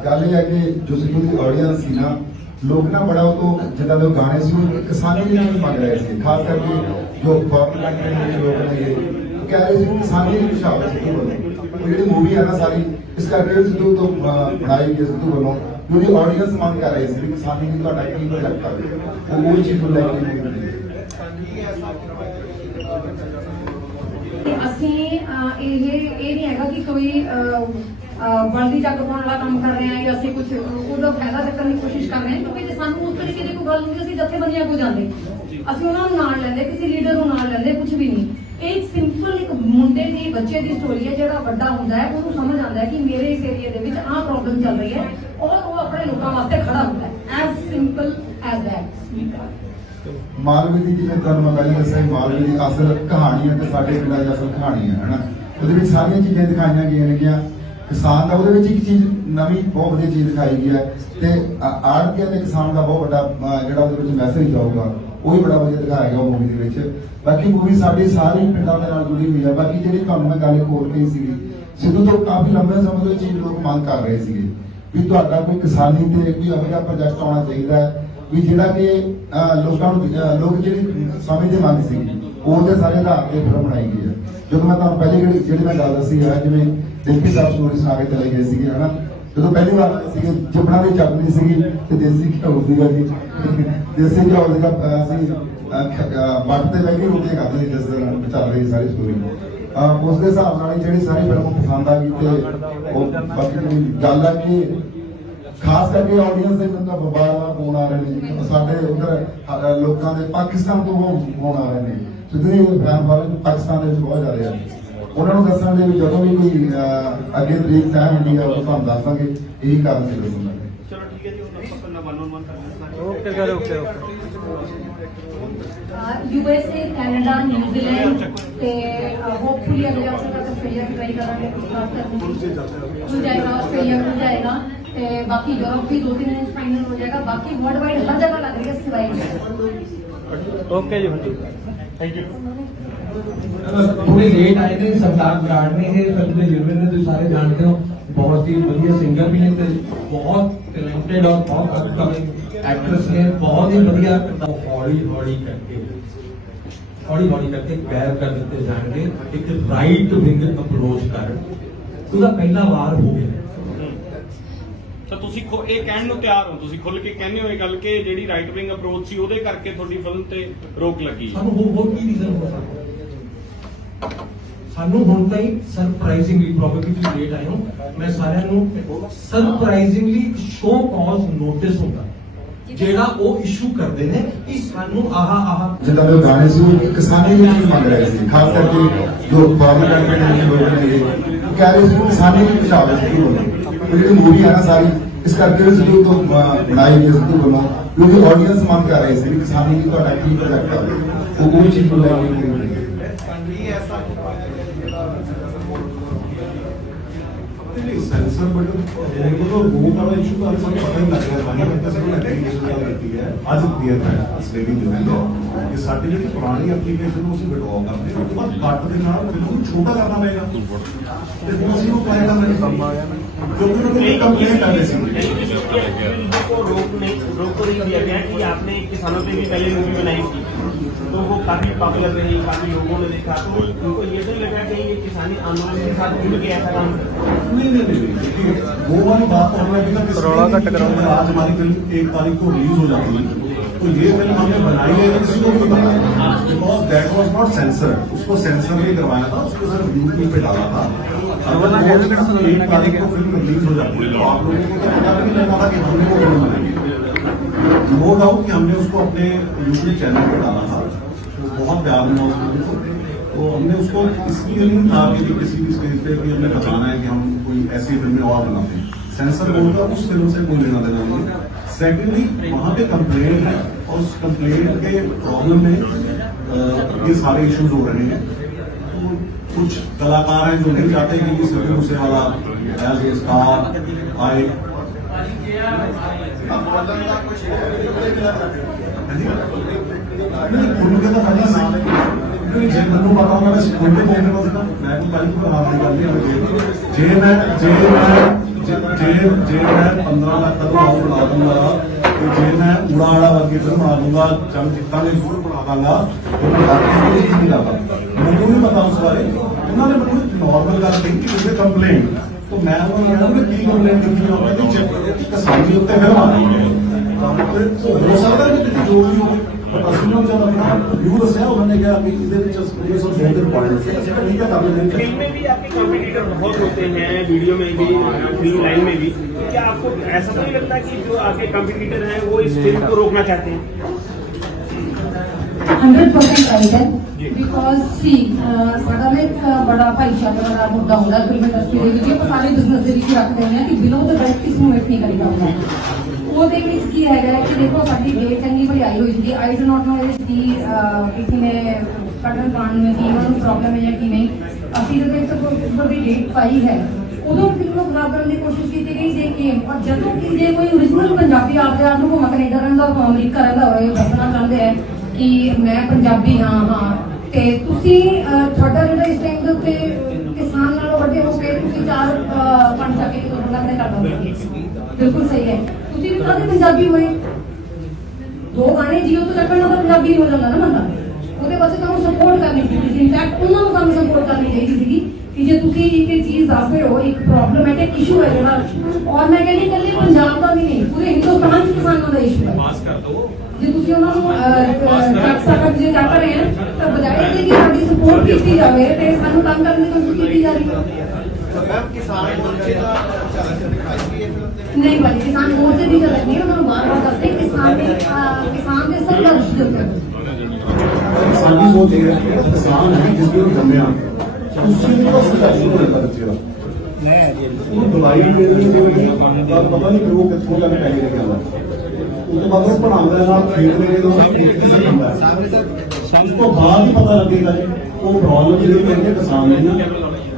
गल ये है कि जो सिद्धू की ऑडियंस थी ना, लोग ना बड़ा तो जिदा लोग गाने से किसानी भी नहीं मांग रहे थे, खास करके जो फॉरेन कंट्री में लोग ने ये कह रहे थे किसानी की कुछ आवश्यक सिद्धू बोलो जी मूवी है ना सारी इस करके सिद्धू तो बनाई गई सिद्धू बोलो क्योंकि ऑडियंस मांग कर रही थी किसानी की तो की प्रोजेक्ट कर वो चीज को लेकर ਅਸੀਂ ਇਹ ਨਹੀਂ ਹੈਗਾ ਕਿ ਕੋਈ ਬਣਦੀ ਜੱਗ ਪਾਉਣ ਵਾਲਾ ਕੰਮ ਕਰ ਰਹੇ ਹਾਂ ਜਾਂ ਅਸੀਂ ਕੁਝ ਉਹਦਾ ਫਾਇਦਾ ਚੱਕਣ ਦੀ ਕੋਸ਼ਿਸ਼ ਕਰ ਰਹੇ ਹਾਂ ਕਿਉਂਕਿ ਜੇ ਸਾਨੂੰ ਉਸ ਤਰੀਕੇ ਦੀ ਕੋਈ ਗੱਲ ਹੁੰਦੀ ਅਸੀਂ ਜਥੇਬੰਦੀਆਂ ਕੋਲ ਜਾਂਦੇ ਅਸੀਂ ਉਹਨਾਂ ਨੂੰ ਨਾਲ ਲੈਂਦੇ ਕਿਸੇ ਲੀਡਰ ਨੂੰ ਨਾਲ ਲੈਂਦੇ ਕੁਝ ਵੀ ਨਹੀਂ ਇਹ ਇੱਕ ਸਿੰਪਲ ਇੱਕ ਮੁੰਡੇ ਦੀ ਬੱਚੇ ਦੀ ਸਟੋਰੀ ਹੈ ਜਿਹੜਾ ਵੱਡਾ ਹੁੰਦਾ ਹੈ ਉਹਨੂੰ ਸਮਝ ਆਉਂਦਾ ਹੈ ਕਿ ਮੇਰੇ ਇਸ ਏਰੀਆ ਦੇ ਵਿੱਚ ਆਹ ਪ੍ਰੋਬਲਮ ਚੱਲ ਰਹੀ ਹੈ ਔਰ ਉਹ ਆਪਣੇ ਲੋਕਾਂ ਵਾਸਤੇ ਖੜਾ ਹੁੰਦਾ ਹੈ ਐਜ਼ ਸਿੰਪਲ ਐਜ਼ ਦੈਟ ਮਾਲਵੇ ਦੀ ਜਿਵੇਂ ਤੁਹਾਨੂੰ ਮੈਂ ਪਹਿਲਾਂ ਦੱਸਿਆ ਮਾਲਵੇ ਦੀ ਅਸਲ ਕਹਾਣੀ ਹੈ ਤੇ ਸਾਡੇ ਪਿੰਡਾਂ ਦੀ ਅਸਲ ਕਹਾਣੀ ਹੈ ਹਨਾ ਉਹਦੇ ਵਿੱਚ ਸਾਰੀਆਂ ਚੀਜ਼ਾਂ ਦਿਖਾਈਆਂ ਗਈਆਂ ਨੇਗੀਆਂ ਕਿਸਾਨ ਦਾ ਉਹਦੇ ਵਿੱਚ ਇੱਕ ਚੀਜ਼ ਨਵੀਂ ਬਹੁਤ ਵਧੀਆ ਚੀਜ਼ ਦਿਖਾਈ ਗਈ ਹੈ ਤੇ ਆੜ੍ਹਤੀਆਂ ਤੇ ਕਿਸਾਨ ਦਾ ਬਹੁਤ ਵੱਡਾ ਜਿਹੜਾ ਉਹਦੇ ਵਿੱਚ ਮੈਸੇਜ ਜਾਊਗਾ ਉਹ ਵੀ ਬੜਾ ਵਧੀਆ ਦਿਖਾਇਆ ਗਿਆ ਉਹ ਮੂਵੀ ਦੇ ਵਿੱਚ ਬਾਕੀ ਮੂਵੀ ਸਾਡੇ ਸਾਰੇ ਪਿੰਡਾਂ ਦੇ ਨਾਲ ਜੁੜੀ ਹੋਈ ਹੈ ਬਾਕੀ ਜਿਹੜੀ ਤੁਹਾਨੂੰ ਮੈਂ ਗੱਲ ਖੋਲ ਰਹੀ ਸੀਗੀ ਸਿੱਧੂ ਤੋਂ ਕਾਫੀ ਲੰਬੇ ਸਮੇਂ ਤੋਂ ਚੀਜ਼ ਲੋਕ ਮੰਗ ਕਰ ਰਹੇ ਸੀਗੇ ਵੀ ਤੁਹਾਡਾ ਕੋਈ ਕਿਸਾਨੀ ਤੇ ਕੋਈ ਇਹੋ ਜਿਹਾ ਪ੍ਰੋਜੈਕਟ ਆਉਣਾ ਚਾਹੀਦਾ ਹੈ ਵੀ ਜਿਹੜਾ ਕਿ ਲੋਕਾਂ ਨੂੰ ਲੋਕ ਜਿਹੜੀ ਸਮੇਂ ਦੀ ਮੰਗ ਸੀ ਉਹਦੇ ਸਾਰੇ ਆਧਾਰ ਤੇ ਫਿਲਮ ਬਣਾਈ ਗਈ ਹੈ ਜਦੋਂ ਮੈਂ ਤੁਹਾਨੂੰ ਪਹਿਲੇ ਜਿਹੜੀ ਮੈਂ ਗੱਲ ਦੱਸੀ ਹੈ ਜਿਵੇਂ ਦੇਖੀ ਸਾਹਿਬ ਸਟੋਰੀ ਸੁਣਾ ਕੇ ਚਲੇ ਗਏ ਸੀਗੇ ਹਨਾ ਜਦੋਂ ਪਹਿਲੀ ਵਾਰ ਸੀਗੇ ਜਪਣਾ ਦੀ ਚੱਲਦੀ ਸੀਗੀ ਤੇ ਦੇਸੀ ਘਿਓ ਸੀਗਾ ਜੀ ਦੇਸੀ ਘਿਓ ਸੀਗਾ ਅਸੀਂ ਵੱਟ ਤੇ ਬਹਿ ਕੇ ਰੋਟੀ ਖਾਂਦੇ ਸੀ ਜਿਸ ਤਰ੍ਹਾਂ ਚੱਲ ਰਹੀ ਸਾਰੀ ਸਟੋਰੀ ਉਸ ਦੇ ਹਿਸਾਬ ਨਾਲ ਜਿਹੜੀ ਸਾਰੀ ਫਿਲਮ ਪਸੰਦ ਆ ਗਈ ਤੇ ਉਹ ਬਾਕੀ ਗੱਲ ਆ ਕਿ ਖਾਸ ਕਰਕੇ ਆਡੀਅנס ਦੇ ਬੰਦਾ ਬਾਰ-ਬਾਰ ਫੋਨ ਆ ਰਹੇ ਨੇ ਸਾਡੇ ਉਧਰ ਲੋਕਾਂ ਦੇ ਪਾਕਿਸਤਾਨ ਤੋਂ ਫੋਨ ਆ ਰਹੇ ਨੇ ਸਿੱਧੂ ਦੇ ਫੈਨ ਵਾਲੇ ਪਾਕਿਸਤਾਨ ਦੇ ਵਿੱਚ ਬਹੁਤ ਜ਼ਿਆਦਾ ਆ ਉਹਨਾਂ ਨੂੰ ਦੱਸਣ ਦੇ ਵੀ ਜਦੋਂ ਵੀ ਕੋਈ ਅੱਗੇ ਤਰੀਕ ਤੈਅ ਹੁੰਦੀ ਹੈ ਉਹ ਤੁਹਾਨੂੰ ਦੱਸ ਦਾਂਗੇ ਇਹੀ ਕਾਰਨ ਸੀ ਦੱਸਣ ਦਾ ਚਲੋ ਠੀਕ ਹੈ ਜੀ ਹੁਣ ਆਪਾਂ ਕਰਨਾ 1-on-1 ਕਰਨਾ okay sir okay USA Canada New Zealand ਤੇ ਹੋਪਫੁਲੀ ਅਗਲੇ ਹਫਤੇ ਤੱਕ ਆਸਟ੍ਰੇਲੀਆ ਟਰਾਈ ਕਰਾਂਗੇ ਸਟਾਰਟ ਕਰਨ ਦੀ ਹੋ ਜਾਏਗਾ ਆਸਟ੍ਰੇਲੀਆ ਹੋ ਜਾएगा ਤੇ ਬਾਕੀ यूरोप भी 2-3 दिन फाइनल हो जाएगा बाकी वर्ल्ड वाइड हर जगह लग रही है सिवाय ओके जी थैंक यू थोड़ी लेट आए थे सरदार बराड़ ने ये फिल्म ਦੇ ਹੀਰੋਇਨ ਨੇ ਤੁਸੀਂ ਸਾਰੇ ਜਾਣਦੇ ਹੋ बहुत ही ਵਧੀਆ ਸਿੰਗਰ भी ਨੇ ਤੇ बहुत टैलेंटेड और बहुत अपकमिंग एक्ट्रेस ने बहुत ही ਵਧੀਆ हौली हौली करके गैर कर ਦਿੱਤੇ ਜਾਣਗੇ ਇੱਕ ਰਾਈਟ ਵਿੰਗ ਅਪਰੋਚ ਕਰ ਉਹਦਾ ਪਹਿਲਾ ਵਾਰ ਹੋ ਗਿਆ ਤਾਂ ਤੁਸੀਂ ਇਹ ਕਹਿਣ ਨੂੰ ਤਿਆਰ ਹੋ ਤੁਸੀਂ ਖੁੱਲ ਕੇ ਕਹਿੰਦੇ ਹੋ ਇਹ ਗੱਲ ਕਿ ਜਿਹੜੀ ਰਾਈਟ ਵਿੰਗ ਅਪਰੋਚ ਸੀ ਉਹਦੇ ਕਰਕੇ ਤੁਹਾਡੀ ਫਿਲਮ ਤੇ ਰੋਕ ਲੱਗੀ ਸਾਨੂੰ ਹੋਰ ਕੀ ਰੀਜ਼ਨ ਹੋ ਸਕਦਾ ਸਾਨੂੰ ਹੁਣ ਤਾਈਂ ਸਰਪ੍ਰਾਈਜ਼ਿੰਗਲੀ ਪ੍ਰੋਬਬਲੀ ਤੁਸੀਂ ਲੇਟ ਆਏ ਹੋ ਮੈਂ ਸਾਰਿਆਂ ਨੂੰ ਸਰਪ੍ਰਾਈਜ਼ਿੰਗਲੀ ਸ਼ੋ ਕਾਜ਼ ਨੋਟਿਸ ਹੁੰਦਾ ਜਿਹੜਾ ਉਹ ਇਸ਼ੂ ਕਰਦੇ ਨੇ ਕਿ ਸਾਨੂੰ ਆਹ ਜਿੱਦਾਂ ਦੇ ਗਾਣੇ ਸੀ ਕਿਸਾਨੀ ਦੀ ਚੀਜ਼ ਮੰਗ ਰਹੇ ਸੀ ਖਾਸ ਕਰਕੇ ਜੋ ਫਾਰਮ ਕੰਟਰੀ ਦੇ ਲੋਕ ਨੇ ਕਹਿ ਰਹੇ ਸੀ ਕਿਸਾਨੀ ਦੀ ਕੁਝ आवश्यक ਹੋਣੀ ਜਿਹੜੀ ਮੂਵੀ ਹੈ ਨਾ ਸਾਰੀ ਇਸ ਕਰਕੇ ਸਿੱਧੂ ਤੋਂ ਬਣਾਈ ਗਈ ਸਿੱਧੂ ਵੱਲੋਂ ਕਿਉਂਕਿ ਆਡੀਅנס ਮੰਗ ਕਰ ਰਹੀ ਸੀ ਕਿਸਾਨੀ ਦੀ ਤੁਹਾਡਾ ਕੀ ਪ੍ਰੋਜੈਕਟ ਆ ਉਹ ਚੀਜ਼ ਨੂੰ ਲੈ ਕੇ सेंसर बटन वो वाला इशू का पता नहीं लग रहा है आज क्लियर है स्लेविंग जो है कि साडी ਜਿਹੜੀ ਪੁਰਾਣੀ ਐਪਲੀਕੇਸ਼ਨ ਨੂੰ ਅਸੀਂ ਵਿਡਰਾ ਕਰਦੇ ਹਾਂ ਉਸ ਤੋਂ ਬਾਅਦ ਕੱਟ ਦੇ ਨਾਲ ਫਿਰ ਉਹਨੂੰ ਛੋਟਾ ਕਰਨਾ ਪਏਗਾ ਤੇ ਹੁਣ ਅਸੀਂ ਉਹ ਪਾਏਗਾ ਨਹੀਂ ਕਿਉਂਕਿ ਉਹ ਕੋਈ ਕੰਪਲੇਂਟ ਆ ਰਹੀ ਸੀ को रोक तो नहीं दिया गया कि आपने किसानों पे भी पहले मूवी बनाई थी तो वो काफी पॉपुलर रही काफी लोगों ने देखा तो उनको ये तो लगा कि ये किसानी आंदोलन के साथ जुड़ गया ऐसा काम नहीं वो वाली बात तो हमने आज हमारी फिल्म 1 तारीख को रिलीज हो जाती है तो ये फिल्म हमने बनाई है किसी को नहीं पता because that was not censored उसको सेंसर नहीं करवाया था उसको सिर्फ यूट्यूब पे डाला था 1 तारीख को फिल्म रिलीज हो जाती है तो आप लोगों को तो पता भी नहीं लगा था कि हमने वो फिल्म बनाई है नो डाउट कि हमने उसको अपने यूट्यूब चैनल पे डाला था तो बहुत प्यार मिला उस फिल्म को तो हमने उसको इसलिए नहीं था कि किसी भी स्टेज पे भी हमने बताना है कि हम कोई ऐसी फिल्में और बनाते हैं सेंसर बोर्ड का उस फिल्म से कोई लेना देना नहीं है सेकेंडली वहाँ पे कंप्लेंट है और उस कंप्लेंट के प्रॉब्लम में ये सारे इश्यूज हो रहे हैं तो कुछ कलाकार हैं जो नहीं चाहते कि Sidhu Moosewala as a star आए ਜੇ ਮੈਨੂੰ ਪਤਾ ਹੁੰਦਾ ਮੈਂ ਸਕੂਲ ਦੇ ਬੋਲਣਾ ਸੀ ਮੈਂ ਤਾਂ ਪਹਿਲੀ ਵਾਰ ਹਾਜ਼ਰੀ ਕਰਨੀ ਹੈ ਜੇ ਮੈਂ ਜੇ ਮੈਂ 15 ਲੱਖ ਦਾ ਮਾਲ ਬਣਾ ਦੂੰਗਾ ਤੇ ਜੇ ਮੈਂ ਉੜਾ ਆੜਾ ਵਰਗੀ ਫਿਲਮ ਬਣਾ ਦੂੰਗਾ ਚੰਦ ਚਿੱਤਾਂ ਦੇ ਫੁੱਲ ਬਣਾ ਦਾਂਗਾ ਉਹਨਾਂ ਦਾ ਕੋਈ ਨਹੀਂ ਲੱਗਦਾ ਮੈਨੂੰ ਨਹੀਂ ਪਤਾ ਉਸ ਬਾਰੇ ਉਹਨਾਂ ਨੇ ਮੈਨੂੰ ਨਾਰਮਲ ਗੱਲ ਕਹੀ ਕਿ ਕਿਸੇ ਕੰਪਲੇਂਟ तो मैं उन्होंने कहना कि कंप्लेंट करनी होगी किसानी उत्ते फिर आ रही है हो सकता है कि जो भी हो पर असली में जब अपना व्यू दसिया उन्होंने कहा कि इधर ये सब दो दिन पॉइंट से ऐसे ठीक है काफी दिन फिल्म में भी आपके कॉम्पिटिटर बहुत होते हैं, वीडियो में भी, फिल्म लाइन में भी। क्या आपको ऐसा तो नहीं लगता कि जो आपके कॉम्पिटिटर हैं वो इस फिल्म को रोकना चाहते हैं? 100% राइट है बिकॉज सी साडा ना एक बड़ा भाईचारा का मुद्दा होता फिल्म इंडस्ट्री ਦੇ ਵਿੱਚ ਆਪਾਂ ਸਾਰੇ ਬਿਜ਼ਨਸ ਦੇ ਵਿੱਚ ਰੱਖਦੇ ਹਾਂ ਕਿ ਬਿਲੋ ਦ ਬੈਸਟ ਕਿਸ ਨੂੰ ਵੇਟ ਨਹੀਂ ਕਰੀਦਾ ਹੁੰਦਾ ਉਹਦੇ ਵਿੱਚ ਕੀ ਹੈਗਾ ਕਿ ਦੇਖੋ ਸਾਡੀ ਡੇਟ ਚੰਗੀ ਭਲੀ ਆਈ ਹੋਈ ਸੀ ਆਈ ਡੂ ਨਾਟ ਨੋ ਇਸ ਦੀ ਕਿਸੇ ਨੇ ਕੱਢਣ ਪਾਣ ਨੂੰ ਕੀ ਉਹਨਾਂ ਨੂੰ ਪ੍ਰੋਬਲਮ ਹੈ ਜਾਂ ਕੀ ਨਹੀਂ ਅਸੀਂ ਜਦੋਂ ਇੱਕ ਉੱਪਰ ਦੀ ਡੇਟ ਪਾਈ ਹੈ ਉਦੋਂ ਫਿਲਮ ਨੂੰ ਖਰਾਬ ਕਰਨ ਦੀ ਕੋਸ਼ਿਸ਼ ਕੀਤੀ ਗਈ ਜੇ ਕਿ ਔਰ ਜਦੋਂ ਕਿ ਜੇ ਕੋਈ ਓਰੀਜਨਲ ਪੰਜਾਬੀ ਆਪਦੇ ਆਪ ਨੂੰ ਘੁੰਮ ਕੈਨੇਡਾ ਰਹਿੰਦਾ ਅਮਰੀਕਾ ਰਹਿੰਦਾ ਹੋਵੇ ਦੱਸਣਾ ਚਾਹੁੰਦੇ ਹੈ ਕਿ ਮੈਂ ਪੰਜਾਬੀ ਹਾਂ ਤੇ ਤੁਸੀਂ ਤੁਹਾਡਾ ਜਿਹੜਾ ਇਸ ਟਾਈਮ ਦੇ ਉੱਤੇ ਕਿਸਾਨ ਨਾਲੋਂ ਵੱਡੇ ਹੋ ਕੇ ਤੁਸੀਂ 4-5 ਚੱਕੇ ਤੋਂ ਬੰਦਾ ਖੜੇ ਕਰ ਦੋਗੇ ਬਿਲਕੁਲ ਸਹੀ ਹੈ ਤੁਸੀਂ ਵੀ ਕਾਹਦੇ ਪੰਜਾਬੀ ਹੋਏ ਦੋ ਗਾਣੇ ਜੀਓ ਤੋਂ ਚੱਕਣ ਨਾਲ ਪੰਜਾਬੀ ਹੋ ਜਾਂਦਾ ਨਾ ਬੰਦਾ ਉਹਦੇ ਵਾਸਤੇ ਤੁਹਾਨੂੰ ਸਪੋਰਟ ਕਰਨੀ ਚਾਹੀਦੀ ਸੀ ਇਨਫੈਕਟ ਉਹਨਾਂ ਨੂੰ ਸਾਨੂੰ ਸਪੋਰਟ ਕਰਨੀ ਚਾਹੀਦੀ ਸੀਗੀ ਕਿ ਜੇ ਤੁਸੀਂ ਇੱਕ ਚੀਜ਼ ਦੱਸ ਰਹੇ ਹੋ ਇੱਕ ਪ੍ਰੋਬਲਮੈਟਿਕ ਇਸ਼ੂ ਹੈ ਜਿਹੜਾ ਔਰ ਮੈਂ ਕਹਿੰਦੀ ਇਕੱਲੇ ਪੰਜਾਬ ਦਾ ਵੀ ਨਹੀਂ ਪੂਰੇ ਹਿੰਦੁਸਤਾਨ ਚ ਕਿਸਾਨਾਂ ਦਾ ਇਸ਼ੂ ਹੈ ਪਾਸ ਕਰ ਦੋ ਜੇ ਤੁਸੀਂ ਉਹਨਾਂ ਨੂੰ ਚੱਕ ਸਕਣ ਜੇ ਚੱਕ ਰਹੇ ਆ ਤਾਂ ਬਜਾਏ ਇਹਦੇ ਕਿ ਸਾਡੀ ਸਪੋਰਟ ਕੀਤੀ ਜਾਵੇ ਤੇ ਸਾਨੂੰ ਕੰਮ ਕਰਨ ਦੀ ਕੋਸ਼ਿਸ਼ ਕੀਤੀ ਜਾ ਰਹੀ ਹੈ ਕਿਸਾਨ ਮੋਰਚੇ ਦਾ ਝਲਕ ਦਿਖਾਈ ਗਈ ਹੈ ਫਿਲਮ ਨਹੀਂ ਭਾਜੀ ਕਿਸਾਨ ਮੋਰਚੇ ਦੀ ਝਲਕ ਨਹੀਂ ਉਹਨਾਂ ਨੂੰ ਬਾਰ-ਬਾਰ ਦੱਸਦੇ ਕਿਸਾਨ ਦੇ ਸੰਘਰਸ਼ ਦੇ ਉੱਤੇ किसानी सोच ये है कि किसान है जिसके लिए जन्मे उससे तो सरकारी को रहता बच्चे का वो दवाई दे रही है पता नहीं कि वो कितों जाके पैसे लेके आता उसके बाद वो पढ़ाता है ना खेत में तो खेत से बनता है उसको बाद ही पता लगेगा वो प्रॉब्लम जो कहते किसान है ना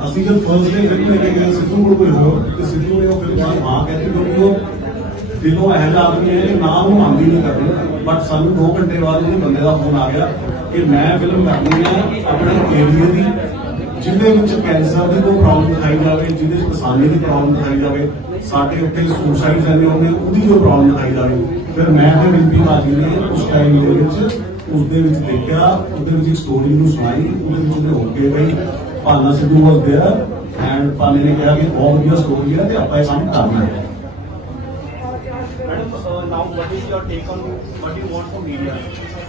असि जब फर्स्ट डे फिल्म लेके गए सिद्धू को कोई हो तो सिद्धू ने वो फिल्म हाँ कहते क्योंकि वो दिलों ऐसा आदमी है कि नाम वो मांग ही नहीं करते बट सानू 2 घंटे बाद उन्हें बंदे का फोन आ गया कि मैं फिल्म करनी है अपने एरिए की जिन्हें कैंसर की कोई प्रॉब्लम दिखाई जाए जिन्हें किसानी की प्रॉब्लम दिखाई जाए साढ़े उत्ते सुसाइड करने होंगे उसकी जो प्रॉब्लम दिखाई जाए फिर मैं तो रिंपी बाजी ने उस टाइम उसके देखा उसके स्टोरी सुनाई उसके होके गई भाना सिद्धू वॉज देयर एंड भाने ने कहा कि बहुत बढ़िया स्टोरी है तो आप काम करना है Now, what is your take on what you want from media?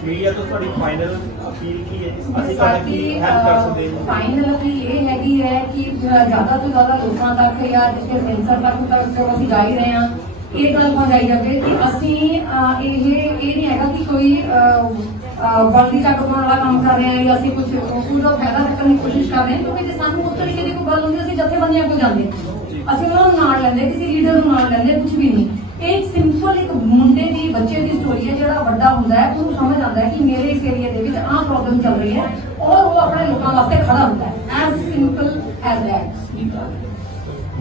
Media तो थोड़ी फाइनल अपील की है ਅਸੀਂ ਸਾਡੀ ਹੈਲਪ ਕਰ ਸਕਦੇ ਹਾਂ ਫਾਈਨਲ ਅਪੀਲ ਇਹ ਹੈਗੀ ਹੈ ਕਿ ਜ਼ਿਆਦਾ ਤੋਂ ਜ਼ਿਆਦਾ ਲੋਕਾਂ ਤੱਕ ਜਾਂ ਜਿਸਕੇ ਸੈਂਸਰ ਤੱਕ ਜੋ ਅਸੀਂ ਜਾ ਹੀ ਰਹੇ ਹਾਂ ਇਹ ਗੱਲ ਪਹੁੰਚਾਈ ਜਾਵੇ ਕਿ ਅਸੀਂ ਇਹ ਨਹੀਂ ਹੈਗਾ ਕਿ ਕੋਈ ਵਰਦੀ ਚੱਕ ਪਾਉਣ ਵਾਲਾ ਕੰਮ ਕਰ ਰਹੇ ਹਾਂ ਜਾਂ ਅਸੀਂ ਕੁਝ ਉਹਦਾ ਫਾਇਦਾ ਚੱਕਣ ਦੀ ਕੋਸ਼ਿਸ਼ ਕਰ ਰਹੇ ਹਾਂ ਕਿਉਂਕਿ ਜੇ ਸਾਨੂੰ ਉਸ ਤਰੀਕੇ ਦੀ ਕੋਈ ਗੱਲ ਹੁੰਦੀ ਅਸੀਂ ਜਥੇਬੰਦੀਆਂ ਕੋਲ ਜਾਂਦੇ ਅਸੀਂ ਉਹਨਾਂ ਨੂੰ ਨਾਲ ਲੈਂਦੇ ਕਿਸੇ ਲੀਡਰ ਨੂੰ ਨਾਲ ਲੈਂਦੇ ਕੁਝ ਵੀ ਨਹੀਂ एक सिंपल एक मुंडे की बच्चे की स्टोरी है जो बड़ा होंगे ਉਹਨੂੰ समझ आता है कि मेरे इस एरिया के आ प्रॉब्लम चल रही है और वो अपने लोगों वास्ते खड़ा होता है एज सिंपल एज दैट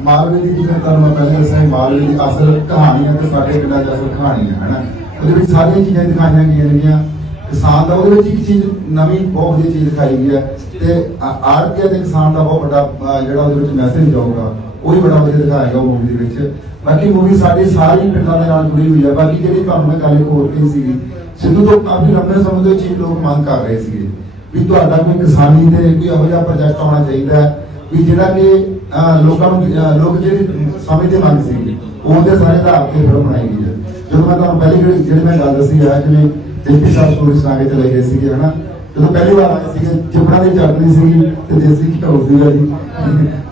ਮਾਲਵੇ ਦੀ ਜਿਵੇਂ ਤੁਹਾਨੂੰ ਮੈਂ ਪਹਿਲੇ ਦੱਸਿਆ ਮਾਲਵੇ ਦੀ ਅਸਲ ਕਹਾਣੀਆਂ ਤੇ ਸਾਡੇ ਪਿੰਡਾਂ ਦੀ ਅਸਲ ਕਹਾਣੀਆਂ ਹੈ ਨਾ ਉਹਦੇ ਵਿੱਚ ਸਾਰੀਆਂ ਚੀਜ਼ਾਂ ਦਿਖਾਈਆਂ ਗਈਆਂ ਨੇਗੀਆਂ ਕਿਸਾਨ ਦਾ ਉਹਦੇ ਵਿੱਚ ਇੱਕ ਚੀਜ਼ ਨਵੀਂ ਬਹੁਤ ਵਧੀਆ ਚੀਜ਼ ਦਿਖਾਈ ਗਈ ਹੈ ਤੇ ਆੜਤੀਆ ਦੇ ਕਿਸਾਨ ਦਾ ਬਹੁਤ ਵੱਡਾ ਜਿਹੜਾ ਉਹਦੇ ਵਿੱਚ ਮੈਸੇਜ ਜਾਊਗਾ ਉਹ ਵੀ ਬੜਾ ਵਧੀਆ ਦਿਖਾਏਗਾ ਉਹ ਮੂਵੀ ਦੇ ਵਿੱਚ ਬਾਕੀ ਮੂਵੀ ਸਾਡੀ ਸਾਰੀ ਪਿੰਡਾਂ ਦੇ ਨਾਲ ਜੁੜੀ ਹੋਈ ਹੈ ਬਾਕੀ ਜਿਹੜੀ ਤੁਹਾਨੂੰ ਮੈਂ ਗੱਲ ਹੋਰ ਕਹੀ ਸੀਗੀ ਸਿੱਧੂ ਤੋਂ ਕਾਫੀ ਲੰਬੇ ਸਮੇਂ ਤੋਂ ਚੀਜ਼ ਲੋਕ ਮੰਗ ਕਰ ਰਹੇ ਸੀਗੇ ਵੀ ਤੁਹਾਡਾ ਕੋਈ ਕਿਸਾਨੀ ਤੇ ਕੋਈ ਇਹੋ ਜਿਹਾ ਪ੍ਰੋਜੈਕਟ ਆਉਣਾ ਚਾਹੀਦਾ ਹੈ ਵੀ ਜਿਹੜਾ ਕਿ ਲੋਕਾਂ ਨੂੰ ਲੋਕ ਜਿਹੜੀ ਸਮੇਂ ਦੀ ਮੰਗ ਸੀਗੀ ਉਹਦੇ ਸਾਰੇ ਆਧਾਰ ਤੇ ਫਿਲਮ ਬਣਾਈ ਗਈ ਹੈ ਜਦੋਂ ਮੈਂ ਤੁਹਾਨੂੰ ਪਹਿਲੀ ਜਿਹੜੀ ਮੈਂ ਗੱਲ ਦੱਸੀ ਆ ਜਿਵੇਂ ਡਿਪਟੀ ਸਾਹਿਬ ਸਟੋਰੀ ਸੁਣਾ ਕੇ ਚਲੇ ਗਏ ਸੀਗੇ ਹਨਾ ਜਦੋਂ ਪਹਿਲੀ ਵਾਰ ਆਏ ਸੀਗੇ ਚਿਪੜਾ ਦੀ ਚਟਨੀ ਸੀਗੀ ਤੇ ਦੇਸੀ ਘਿਓ ਸੀਗਾ ਜੀ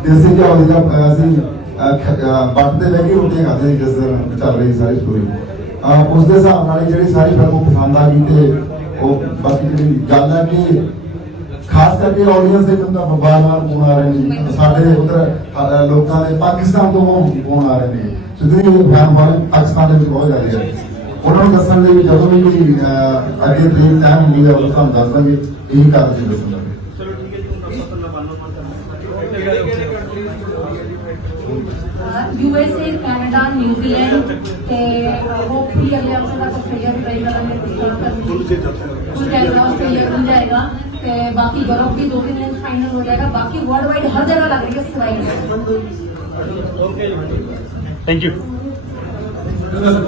ਦੇਸੀ ਘਿਓ ਦਾ ਅਸੀਂ ਬੱਟ ਤੇ ਬਹਿ ਕੇ ਰੋਟੀਆਂ ਖਾਂਦੇ ਸੀ ਜਿਸ ਦਿਨ ਚੱਲ ਰਹੀ ਸਾਰੀ ਸਟੋਰੀ ਉਸ ਦੇ ਹਿਸਾਬ ਨਾਲ ਜਿਹੜੀ ਸਾਰੀ ਫਿਲਮ ਪਸੰਦ ਆ ਗਈ ਤੇ ਉਹ ਬਾਕੀ ਜਿਹੜੀ ਗੱਲ ਹੈ ਕਿ ਖਾਸ ਕਰਕੇ ਆਡੀਅנס ਦੇ ਬੰਦਾ ਬਾਰ-ਬਾਰ ਫੋਨ ਆ ਰਹੇ ਨੇ ਸਾਡੇ ਉਧਰ ਲੋਕਾਂ ਦੇ ਪਾਕਿਸਤਾਨ ਤੋਂ ਫੋਨ ਆ ਰਹੇ ਨੇ ਸਿੱਧੀ ਫੈਨ ਵਾਲੇ ਪਾਕਿਸਤਾਨ ਦੇ ਵਿੱਚ ਬਹੁਤ ਜ਼ਿਆਦਾ ਹੈ ਉਹਨਾਂ ਨੂੰ ਦੱਸਣ ਦੇ ਵੀ ਜਦੋਂ ਵੀ ਕੋਈ ਅੱਗੇ ਟ੍ਰੇਨ ਟਾਈਮ ਹੁੰਦੀ ਹੈ ਉਹ ਤੁਹਾਨੂੰ ਦੱਸ ਦਾਂਗੇ ਇਹੀ ਕਾਰਨ ਜੀ ਦੱਸਣ ਲੱਗੇ ਚਲੋ ਠੀਕ ਹੈ ਜੀ ਹੁਣ ਆਪਾਂ ਤੁਹਾਨੂੰ ਬਾਅਦ USA कनाडा न्यूजीलैंड ते होपफुली अगले हफ्ते तक ऑस्ट्रेलिया भी ट्राई करेंगे खुल जाएगा ऑस्ट्रेलिया खुल जाएगा ते बाकी यूरोप भी 2-3 दिन फाइनल हो जाएगा बाकी वर्ल्ड वाइड हर जगह लग रही है सिवाय ओके थैंक यू।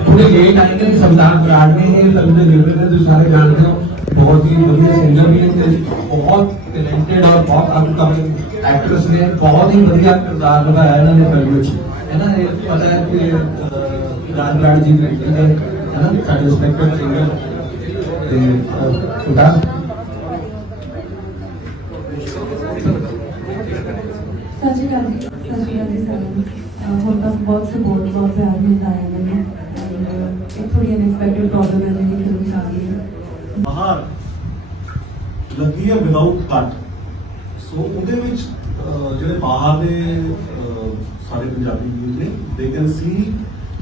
थोड़े लेट आएंगे सरदार बराड़ ने फिल्म ਦੇ निर्माता ਨੇ ਤੁਸੀਂ ਸਾਰੇ ਜਾਣਦੇ ਹੋ बहुत ही बढ़िया सिंगर भी है बहुत टैलेंटेड और बहुत अपकमिंग एक्ट्रेस ने बहुत ही बढ़िया किरदार निभाया इन्होंने फिल्म में है ना। ये पता है कि राज बराड़ जी डायरेक्टर है ना सारे रिस्पेक्टेड सिंगर उदास सत श्री अकाल जी साਰਿਆਂ ਹੁਣ ਤੱਕ ਬਹੁਤ ਸਪੋਰਟ ਬਹੁਤ ਪਿਆਰ ਮਿਲਦਾ ਹੈ ਮੈਨੂੰ ਇੱਕ ਥੋੜੀ ਅਨਐਕਸਪੈਕਟਡ ਪ੍ਰੋਬਲਮ ਹੈ ਜਿਹੜੀ ਫਿਲਮ ਚ ਆ ਗਈ ਹੈ ਬਾਹਰ ਲੱਗੀ ਹੈ ਵਿਦਆਊਟ ਕੱਟ ਸੋ ਉਹਦੇ ਵਿੱਚ ਜਿਹੜੇ ਬਾਹਰ ਦੇ ਸਾਰੇ ਪੰਜਾਬੀ ਵੀਰ ਨੇ ਦੇ ਕੈਨ ਸੀ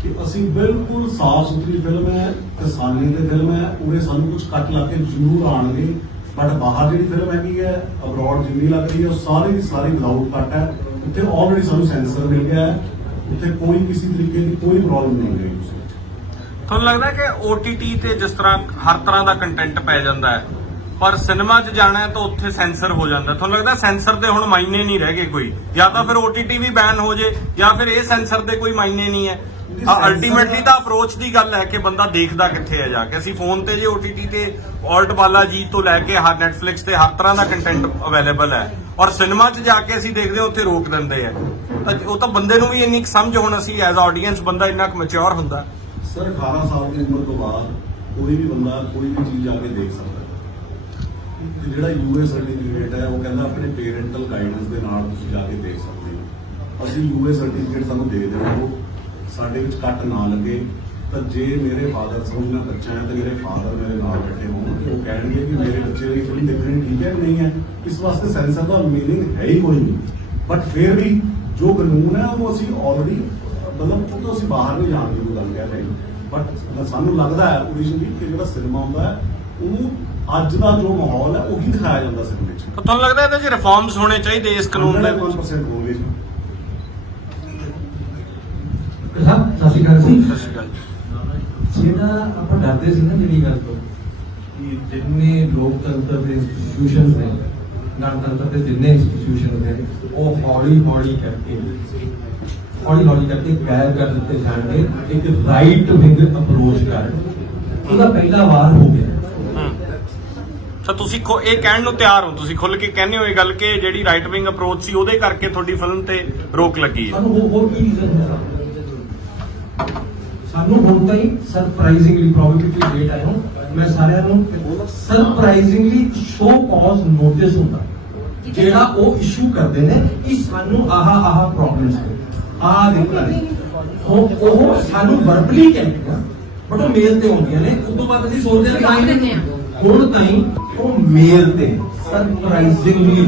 ਕਿ ਅਸੀਂ ਬਿਲਕੁਲ ਸਾਫ ਸੁਥਰੀ ਫਿਲਮ ਹੈ ਕਿਸਾਨੀ ਤੇ ਫਿਲਮ ਹੈ ਉਹਦੇ ਸਾਨੂੰ ਕੁਝ ਕੱਟ ਲਾ ਕੇ ਜ਼ਰੂਰ ਆਣਗੇ ਬਟ ਬਾਹਰ ਜਿਹੜੀ ਫਿਲਮ ਹੈਗੀ ਹੈ ਅਬਰੋਡ ਜਿੰਨੀ ਲੱਗ ਰਹੀ ਹੈ ਉਹ ਸਾਰੀ ਦੀ ਸਾਰੀ ਵਿਦਆਊਟ ਕੱਟ ਹੈ ਉੱਥੇ ਆਲਰੇਡੀ ਸਾਨੂੰ ਸੈਂਸਰ ਮਿਲ ਗਿਆ ਹੈ ਉੱਥੇ ਕੋਈ ਕਿਸੇ ਤਰੀਕੇ ਦੀ ਕੋਈ ਪ੍ਰੋਬਲਮ ਨਹੀਂ ਰਹੀ ਤੁਹਾਨੂੰ ਲੱਗਦਾ ਕਿ OTT ਤੇ ਜਿਸ ਤਰ੍ਹਾਂ ਹਰ ਤਰ੍ਹਾਂ ਦਾ ਕੰਟੈਂਟ ਪੈ ਜਾਂਦਾ ਹੈ ਪਰ ਸਿਨੇਮਾ 'ਚ ਜਾਣਾ ਹੈ ਤਾਂ ਉੱਥੇ ਸੈਂਸਰ ਹੋ ਜਾਂਦਾ ਤੁਹਾਨੂੰ ਲੱਗਦਾ ਸੈਂਸਰ ਦੇ ਹੁਣ ਮਾਇਨੇ ਨਹੀਂ ਰਹਿ ਗਏ ਕੋਈ ਜਾਂ ਤਾਂ ਫਿਰ OTT ਵੀ ਬੈਨ ਹੋ ਜੇ ਜਾਂ ਫਿਰ ਇਹ ਸੈਂਸਰ ਦੇ ਕੋਈ ਮਾਇਨੇ ਨਹੀਂ ਹੈ ਅਲਟੀਮੇਟਲੀ ਤਾਂ ਅਪਰੋਚ ਦੀ ਗੱਲ ਹੈ ਕਿ ਬੰਦਾ ਦੇਖਦਾ ਕਿੱਥੇ ਹੈ ਜਾ ਕੇ ਅਸੀਂ ਫੋਨ ਤੇ ਜੇ OTT ਤੇ ਆਲਟ ਬਾਲਾ ਜੀ ਤੋਂ ਲੈ ਕੇ ਹਰ Netflix ਤੇ ਹਰ ਤਰ੍ਹਾਂ ਦਾ ਕੰਟੈਂਟ ਅਵੇਲੇਬਲ ਹੈ ਔਰ ਸਿਨੇਮਾ 'ਚ ਜਾ ਕੇ ਅਸੀਂ ਦੇਖਦੇ ਹਾਂ ਉੱਥੇ ਰੋਕ ਦਿੰਦੇ ਆ ਉਹ ਤਾਂ ਬੰਦੇ ਨੂੰ ਵੀ ਇੰਨੀ ਸਮਝ ਹੁਣ ਅਸੀਂ ਐਜ਼ ਆਡੀਅנס ਬੰਦਾ ਇੰਨਾ ਕੁ ਮੈਚੁਰ ਹੁੰਦਾ ਸਰ 18 ਸਾਲ ਦੀ ਉਮਰ ਤੋਂ ਬਾਅਦ ਕੋਈ ਵੀ ਬੰਦਾ ਕੋਈ ਵੀ ਚੀਜ਼ ਆ ਕੇ ਦੇਖ ਸਕਦਾ ਹੈ ਤੇ ਜਿਹੜਾ US ਸਰਟੀਫਿਕੇਟ ਹੈ ਉਹ ਕਹਿੰਦਾ ਆਪਣੇ ਪੇਰੈਂਟਲ ਗਾਈਡੈਂਸ ਦੇ ਨਾਲ ਤੁਸੀਂ ਜਾ ਕੇ ਦੇਖ ਸਕਦੇ ਹੋ ਅਸੀਂ US ਸਰਟੀਫਿਕੇਟ ਸਾਨੂੰ ਦੇ ਦਿਓ ਸਾਡੇ ਵਿੱਚ ਕੱਟ ਨਾ ਲੱਗੇ ਤਾਂ ਜੇ ਮੇਰੇ ਫਾਦਰ ਸਮਝਣਾ ਬੱਚਾ ਹੈ ਤੇ ਮੇਰੇ ਫਾਦਰ ਮੇਰੇ ਨਾਲ ਬੈਠੇ ਹੋਣ ਉਹ ਕਹਿਣਗੇ ਕਿ ਮੇਰੇ ਬੱਚੇ ਦੀ ਫਿਲਮ ਦੇਖਣੀ ਠੀਕ ਹੈ ਕਿ ਨਹੀਂ ਹੈ ਇਸ ਵਾਸਤੇ ਸੈਂਸਰ ਦਾ ਮੀਨਿੰਗ ਹੈ ਹੀ ਕੋਈ ਨਹੀਂ ਬਟ ਫਿਰ ਵੀ ਜੋ ਕਾਨੂੰਨ ਹੈ ਉਹ ਅਸੀਂ ਆਲਰੇਡੀ ਮਤਲਬ ਉਹ ਤੋਂ ਅਸੀਂ ਬਾਹਰ ਨਹੀਂ ਜਾਣ ਦੀ ਕੋਈ ਗੱਲ ਕਹਿ ਰਹੇ ਬਟ ਸਾਨੂੰ ਲੱਗਦਾ ਹੈ ਓਰੀਜਨਲੀ ਕਿ ਜਿਹੜਾ ਸਿਨੇਮਾ ਹੁੰਦਾ ਹੈ ਉਹ ਅੱਜ ਦਾ ਜੋ ਮਾਹੌਲ ਹੈ ਉਹੀ ਦਿਖਾਇਆ ਜਾਂਦਾ ਸਿਨੇਮੇ 'ਚ ਤੁਹਾਨੂੰ ਲੱਗਦਾ ਇਹਦੇ 'ਚ ਰਿਫਾਰਮਸ ਹੋਣੇ ਚਾਹੀਦੇ ਇਸ ਕਾਨੂੰਨ ਦੇ 100% ਹੋਣਗੇ ਜੀ ਸਾਹਿਬ ਸਤਿ ਸ਼੍ਰੀ ਅਕਾਲ ਜੀ ਸਤਿ ਸ਼੍ਰੀ ਅਕਾਲ ਜਿਹੜਾ ਆਪਾਂ ਡਰਦੇ ਸੀ ਨਾ ਜਿਹੜੀ ਗੱਲ ਤੋਂ ਕਿ ਜਿੰਨੇ ਲੋਕਤੰਤਰ ਦੇ ਇੰਸਟੀਟਿਊਸ਼ਨਸ ਨੇ ਗਣਤੰਤਰ ਦੇ ਜਿੰਨੇ ਇੰਸਟੀਟਿਊਸ਼ਨ ਨੇ ਉਹ ਹੌਲੀ ਹੌਲੀ ਕਰਕੇ ਗਾਇਬ ਕਰ ਦਿੱਤੇ ਜਾਣਗੇ ਇੱਕ ਰਾਈਟ ਵਿੰਗ ਅਪਰੋਚ ਕਰ ਉਹਦਾ ਪਹਿਲਾ ਵਾਰ ਹੋ ਗਿਆ ਤਾਂ ਤੁਸੀਂ ਇਹ ਕਹਿਣ ਨੂੰ ਤਿਆਰ ਹੋ ਤੁਸੀਂ ਖੁੱਲ ਕੇ ਕਹਿੰਦੇ ਹੋ ਇਹ ਗੱਲ ਕਿ ਜਿਹੜੀ ਰਾਈਟ ਵਿੰਗ ਅਪਰੋਚ ਸੀ ਉਹਦੇ ਕਰਕੇ ਤੁਹਾਡੀ ਫਿਲਮ ਤੇ ਰੋਕ ਲੱਗੀ ਹੈ ਸਾਨੂੰ ਹੋਰ ਕੀ ਰੀਜ਼ਨ ਹੈ ਸਾਨੂੰ ਹੁਣ ਤਾਈਂ ਸਰਪ੍ਰਾਈਜ਼ਿੰਗਲੀ ਪ੍ਰੋਬੇਬਿਲਿਟੀ ਡੇਟ ਆਇਆ ਮੈਂ ਸਾਰਿਆਂ ਨੂੰ ਸਰਪ੍ਰਾਈਜ਼ਿੰਗਲੀ ਸ਼ੋ ਕਾਜ਼ ਨੋਟਿਸ ਹੁੰਦਾ ਜਿਹੜਾ ਉਹ ਇਸ਼ੂ ਕਰਦੇ ਨੇ ਕਿ ਸਾਨੂੰ ਆਹ ਪ੍ਰੋਬਲਮਸ ਨੇ ਉਹ ਸਾਨੂੰ ਵਰਬਲੀ ਕਹਿੰਦੇ ਆ ਬਟ ਉਹ ਮੇਲ ਤੇ ਹੁੰਦੀਆਂ ਨੇ ਉਸ ਤੋਂ ਬਾਅਦ ਅਸੀਂ ਸੋਚਦੇ ਹਾਂ ਹੁਣ ਤਾਈਂ ਉਹ ਮੇਲ ਤੇ ਸਰਪ੍ਰਾਈਜ਼ਿੰਗਲੀ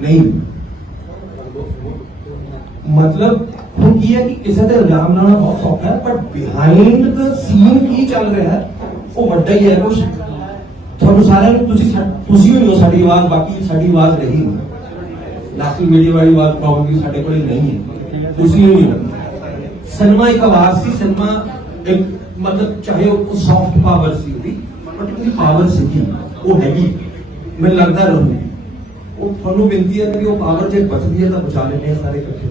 ਨਹੀਂ मतलब ਹੁਣ ਕੀ ਹੈ ਕਿ ਕਿਸੇ ਦੇ ਇਲਜ਼ਾਮ ਲਾਉਣਾ ਬਹੁਤ ਸੌਖਾ ਹੈ ਪਰ ਬਿਹਾਈਂਡ ਦ ਸੀਨ ਕੀ ਚੱਲ ਰਿਹਾ ਹੈ ਉਹ ਵੱਡਾ ਹੀ ਹੈ ਕੁਝ ਤੁਹਾਨੂੰ ਸਾਰਿਆਂ ਨੂੰ ਤੁਸੀਂ ਵੀ ਹੋ ਸਾਡੀ ਆਵਾਜ਼ ਬਾਕੀ ਸਾਡੀ ਆਵਾਜ਼ ਰਹੀ ਨੈਸ਼ਨਲ ਮੀਡੀਆ ਵਾਲੀ ਆਵਾਜ਼ ਪ੍ਰੋਬਬਲੀ ਸਾਡੇ ਕੋਲ ਨਹੀਂ ਹੈ ਤੁਸੀਂ ਵੀ ਹੋ ਸਿਨੇਮਾ ਇੱਕ ਆਵਾਜ਼ ਸੀ ਸਿਨੇਮਾ ਇੱਕ ਮਤਲਬ ਚਾਹੇ ਉਹ ਸੌਫਟ ਪਾਵਰ ਸੀ ਉਹਦੀ ਬਟ ਉਹਦੀ ਪਾਵਰ ਸੀਗੀ ਉਹ ਹੈਗੀ ਮੈਨੂੰ ਲੱਗਦਾ ਰਹੂ ਉਹ ਤੁਹਾਨੂੰ ਬੇਨਤੀ ਹੈ ਕਿ ਉਹ ਪਾਵਰ ਜੇ ਬਚਦੀ ਹੈ ਤਾਂ ਬਚਾ ਲੈਣੇ ਸਾਰੇ ਇਕੱਠੇ